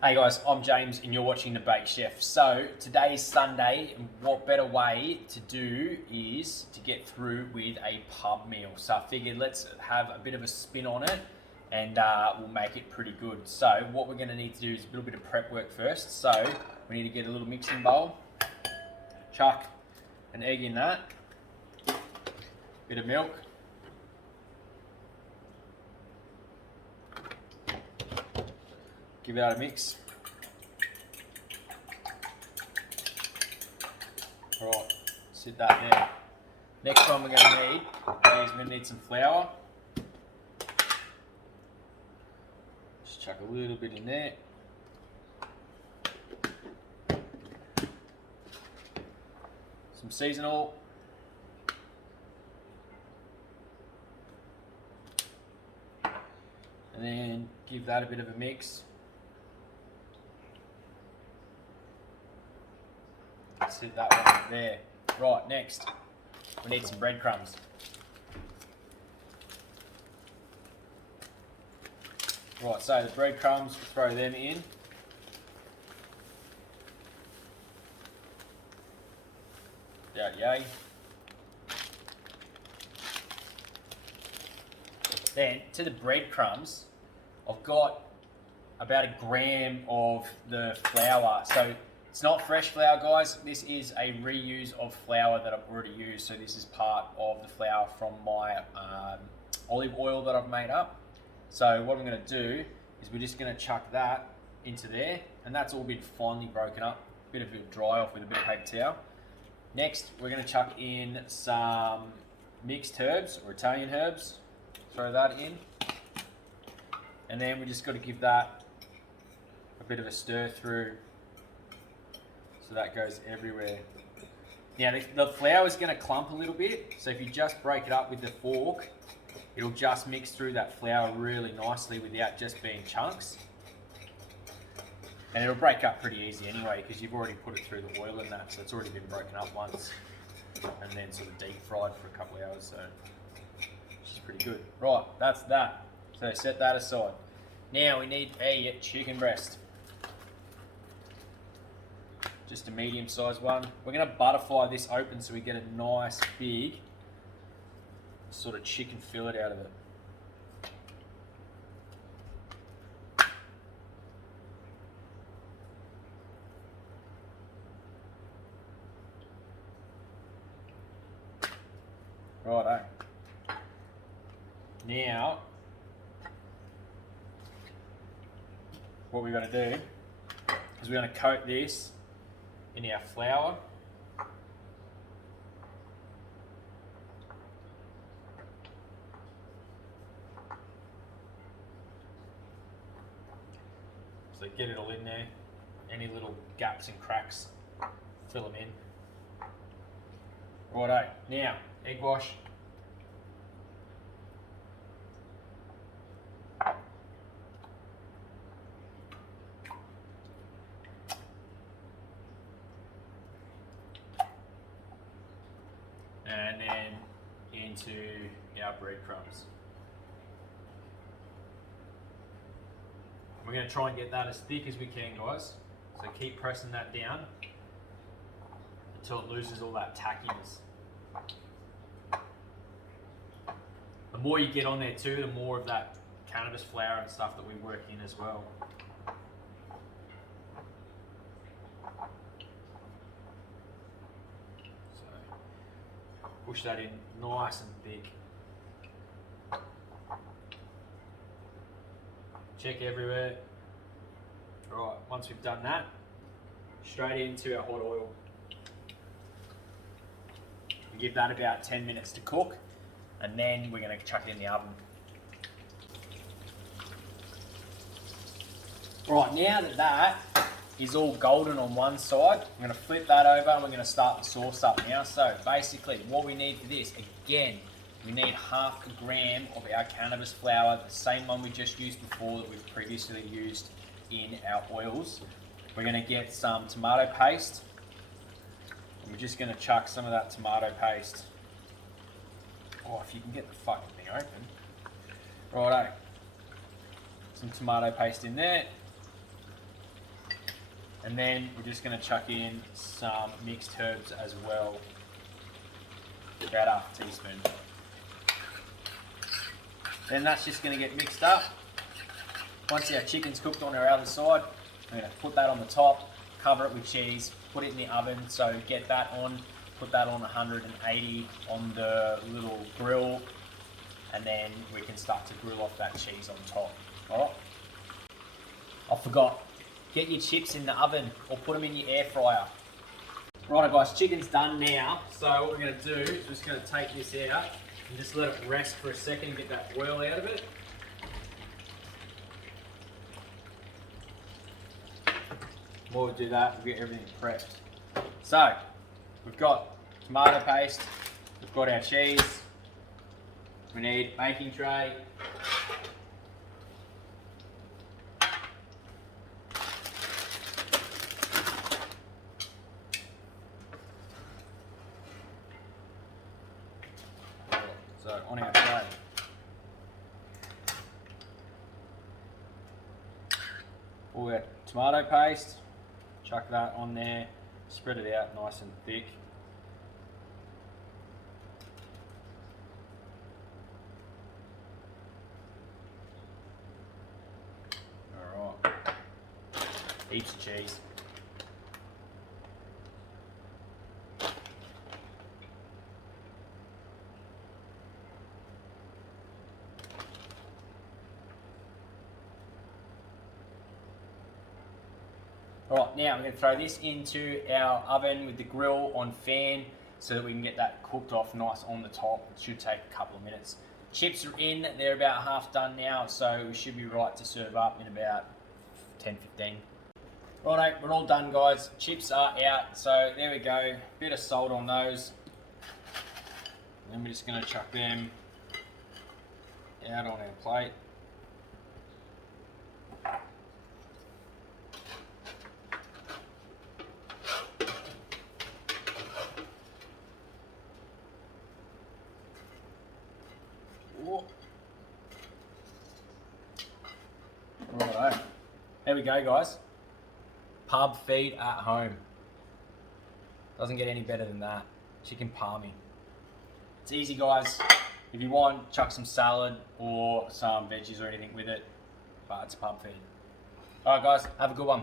Hey guys, I'm James and you're watching The Bake Chef. So today is Sunday and what better way to do is to get through with a pub meal. So I figured let's have a bit of a spin on it and we'll make it pretty good. So what we're going to need to do is a little bit of prep work first. So we need to get a little mixing bowl, chuck an egg in that, bit of milk, give it a mix. Right, sit that there. Next one we're going to need is we're going to need some flour. Just chuck a little bit in there. Some seasonal. And then give that a bit of a mix. Sit that one there. Right, next, we need some breadcrumbs. Right, so the breadcrumbs, throw them in. About yay. Then, to the breadcrumbs, I've got about a gram of the flour. So it's not fresh flour, guys. This is a reuse of flour that I've already used. So this is part of the flour from my olive oil that I've made up. So what I'm going to do is we're just going to chuck that into there, and that's all been finely broken up. A bit of it dry off with a bit of paper towel. Next, we're going to chuck in some mixed herbs or Italian herbs. Throw that in, and then we just got to give that a bit of a stir through. So that goes everywhere. Now the flour is going to clump a little bit, so if you just break it up with the fork, it'll just mix through that flour really nicely without just being chunks. And it'll break up pretty easy anyway because you've already put it through the oil and that, so it's already been broken up once and then sort of deep fried for a couple of hours, so which is pretty good. Right, that's that. So set that aside. Now we need a chicken breast. Just a medium-sized one. We're going to butterfly this open so we get a nice big sort of chicken fillet out of it. Righto. Now, what we're going to do is we're going to coat this in our flour. So get it all in there. Any little gaps and cracks, fill them in. Righto. Now, egg wash. And then into our breadcrumbs. We're going to try and get that as thick as we can, guys. So keep pressing that down until it loses all that tackiness. The more you get on there too, the more of that cannabis flour and stuff that we work in as well. Push that in nice and thick. Check everywhere. Right, once we've done that, straight into our hot oil. We give that about 10 minutes to cook, and then we're going to chuck it in the oven. Right, now that that is all golden on one side, I'm going to flip that over and we're going to start the sauce up now. So basically what we need for this, again, we need half a gram of our cannabis flour, the same one we just used before that we've previously used in our oils. We're going to get some tomato paste. And we're just going to chuck some of that tomato paste. Oh, if you can get the fucking thing open. Righto. Some tomato paste in there. And then we're just going to chuck in some mixed herbs as well. About half a teaspoon. Then that's just going to get mixed up. Once our chicken's cooked on our other side, we're going to put that on the top, cover it with cheese, put it in the oven. So get that on, put that on 180 on the little grill, and then we can start to grill off that cheese on top. Alright? I forgot. Get your chips in the oven or put them in your air fryer. Right guys, chicken's done now. So what we're going to do is we're just going to take this out and just let it rest for a second, get that oil out of it. While we do that, we'll get everything prepped. So, we've got tomato paste, we've got our cheese, we need baking tray, so on our tray. All our tomato paste, chuck that on there, spread it out nice and thick. Alright, heaps of cheese. Alright, now I'm going to throw this into our oven with the grill on fan so that we can get that cooked off nice on the top. It should take a couple of minutes. Chips are in, they're about half done now, so we should be right to serve up in about 10-15. Righto, we're all done guys. Chips are out, so there we go. Bit of salt on those. And we're just going to chuck them out on our plate. Righto. There we go guys. Pub feed at home. Doesn't get any better than that. Chicken palmy. It's easy guys. If you want, chuck some salad or some veggies or anything with it. But it's pub feed. Alright guys, have a good one.